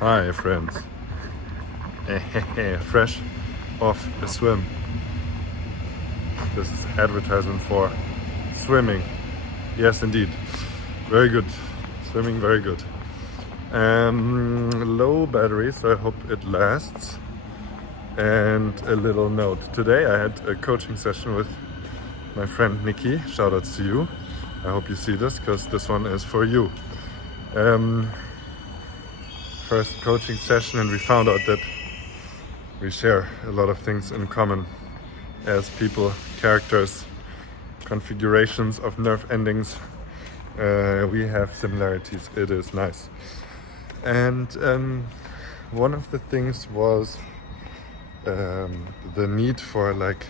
Hi friends. Fresh off a swim. This is advertisement for swimming. Yes, indeed. Very good. Swimming, very good. Low battery, so I hope it lasts. And a little note. Today I had a coaching session with my friend Nicki. Shoutouts to you. I hope you see this because this one is for you. First coaching session, and we found out that we share a lot of things in common as people, characters, configurations of nerve endings. We have similarities. It is nice. And one of the things was the need for like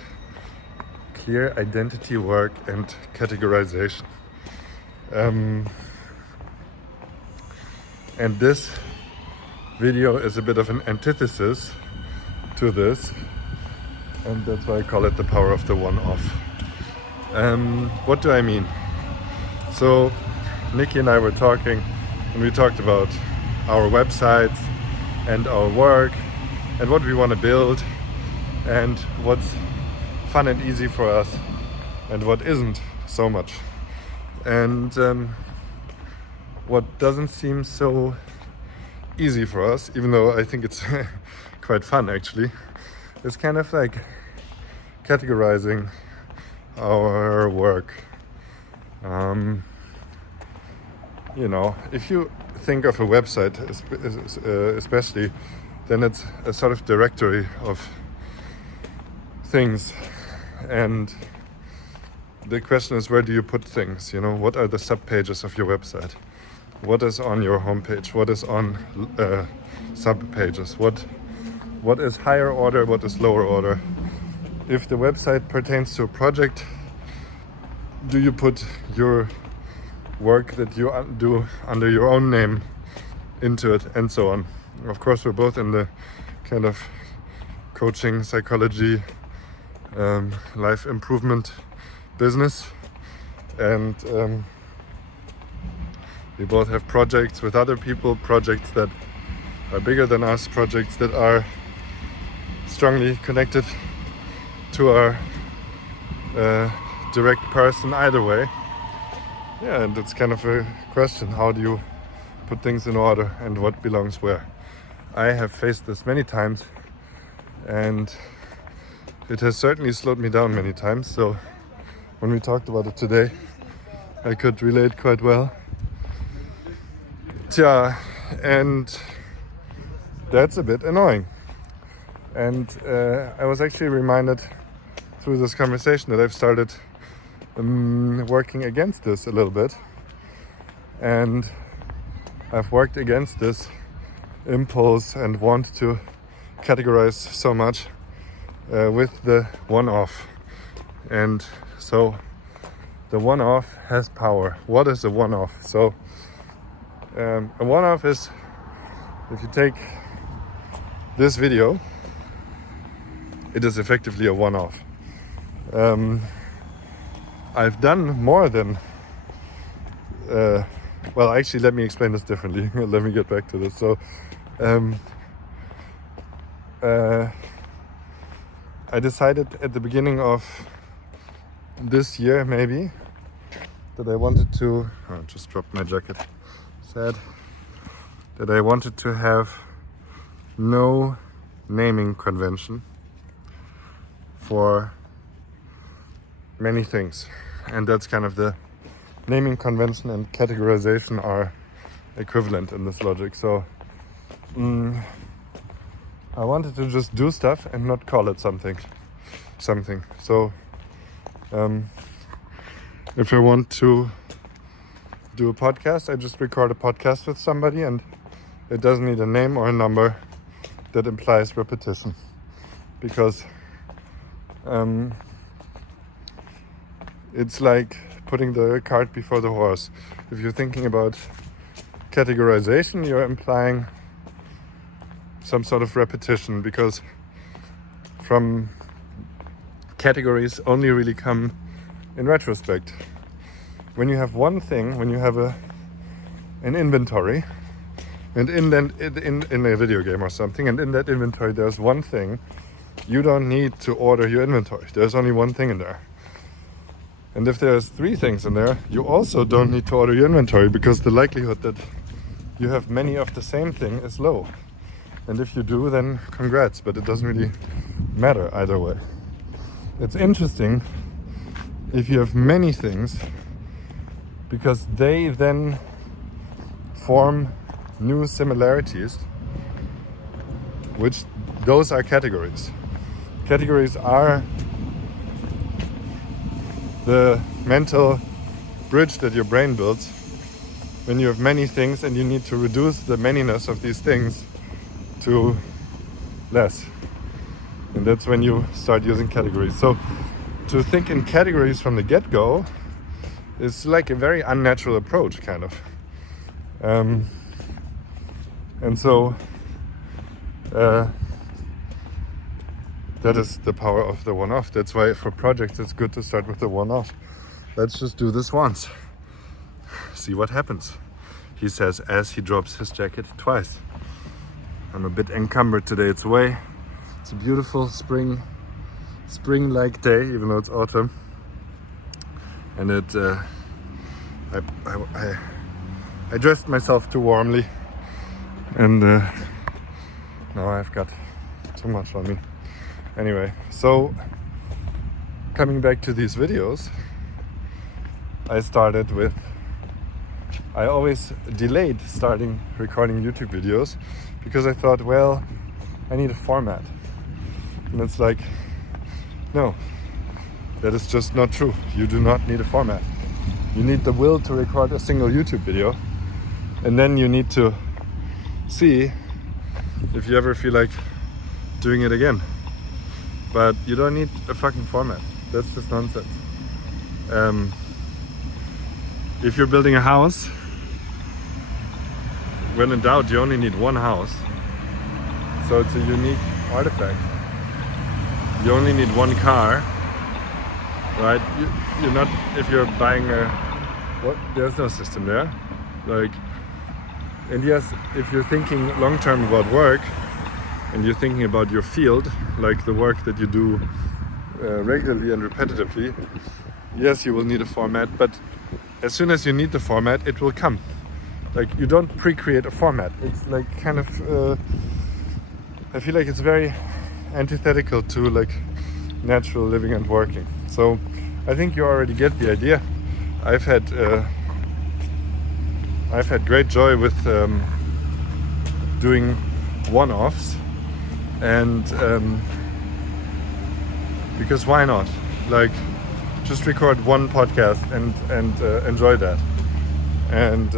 clear identity work and categorization. And this video is a bit of an antithesis to this, and that's why I call it the power of the one-off. What do I mean? So Nicki and I were talking, and we talked about our websites and our work and what we want to build and what's fun and easy for us and what isn't so much. And what doesn't seem so easy for us, even though I think it's quite fun actually, is kind of like categorizing our work. You know, if you think of a website especially, then it's a sort of directory of things, and the question is, where do you put things? You know, what are the sub-pages of your website? What is on your homepage? What is on sub-pages? What is higher order? What is lower order? If the website pertains to a project, do you put your work that you do under your own name into it, and so on? Of course, we're both in the kind of coaching, psychology, life improvement business, and we both have projects with other people, projects that are bigger than us, projects that are strongly connected to our direct person either way. Yeah, and it's kind of a question, how do you put things in order and what belongs where? I have faced this many times, and it has certainly slowed me down many times. So when we talked about it today, I could relate quite well. And that's a bit annoying. And I was actually reminded through this conversation that I've started working against this a little bit. And I've worked against this impulse and want to categorize so much with the one-off. And so the one-off has power. What is a one-off? So a one-off is, if you take this video, it is effectively a one-off. I've done more than well, actually, let me explain this differently. Let me get back to this. So I decided at the beginning of this year, maybe, that I wanted to I just dropped my jacket. Sad. That I wanted to have no naming convention for many things, and that's kind of the naming convention and categorization are equivalent in this logic. So I wanted to just do stuff and not call it something. So if I want to do a podcast, I just record a podcast with somebody, and it doesn't need a name or a number that implies repetition, because it's like putting the cart before the horse. If you're thinking about categorization, you're implying some sort of repetition, because from categories only really come in retrospect. When you have one thing, when you have an inventory, And in a video game or something, and in that inventory there's one thing, you don't need to order your inventory. There's only one thing in there. And if there's 3 things in there, you also don't need to order your inventory, because the likelihood that you have many of the same thing is low. And if you do, then congrats, but it doesn't really matter either way. It's interesting if you have many things, because they then form new similarities, which those are categories. Categories are the mental bridge that your brain builds when you have many things and you need to reduce the manyness of these things to less. And that's when you start using categories. So to think in categories from the get-go is like a very unnatural approach, kind of. And so that is the power of the one-off. That's why for projects it's good to start with the one-off. Let's just do this once. See what happens, he says as he drops his jacket twice. I'm a bit encumbered today. It's a beautiful spring-like day, even though it's autumn. And I dressed myself too warmly, and now I've got too much on me. Anyway, so coming back to these videos, I always delayed starting recording YouTube videos because I thought, well, I need a format. And it's like, no, that is just not true. You do not need a format. You need the will to record a single YouTube video, and then you need to see if you ever feel like doing it again. But you don't need a fucking format. That's just nonsense. If you're building a house, when in doubt, you only need one house. So it's a unique artifact. You only need one car, right? You're not, if you're buying there's no system there. Like, and yes, if you're thinking long-term about work, and you're thinking about your field, like the work that you do regularly and repetitively, yes, you will need a format, but as soon as you need the format, it will come. Like, you don't pre-create a format. It's like kind of, I feel like it's very antithetical to like natural living and working. So I think you already get the idea. I've had great joy with doing one-offs. And because why not? Like, just record one podcast and enjoy that, and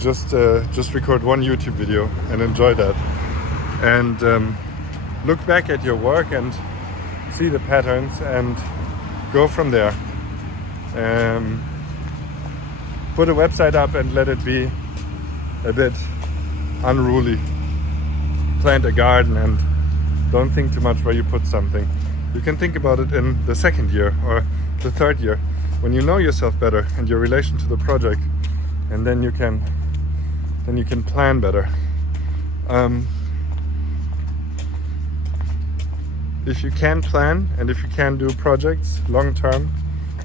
just record one YouTube video and enjoy that, and look back at your work and see the patterns and go from there. Put a website up and let it be a bit unruly. Plant a garden and don't think too much where you put something. You can think about it in the 2nd year or the 3rd year, when you know yourself better and your relation to the project, and then you can plan better. If you can plan and if you can do projects long term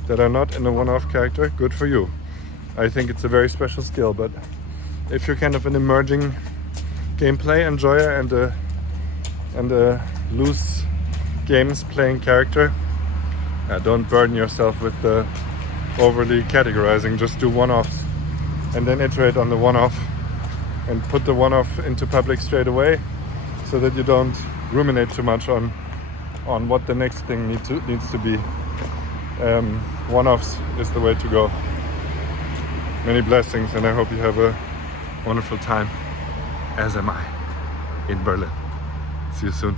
that are not in a one-off character, good for you. I think it's a very special skill. But if you're kind of an emerging gameplay enjoyer and a loose games playing character, don't burden yourself with the overly categorizing. Just do one-offs and then iterate on the one-off and put the one-off into public straight away, so that you don't ruminate too much on what the next thing needs to be. One-offs is the way to go. Many blessings, and I hope you have a wonderful time, as am I, in Berlin. See you soon.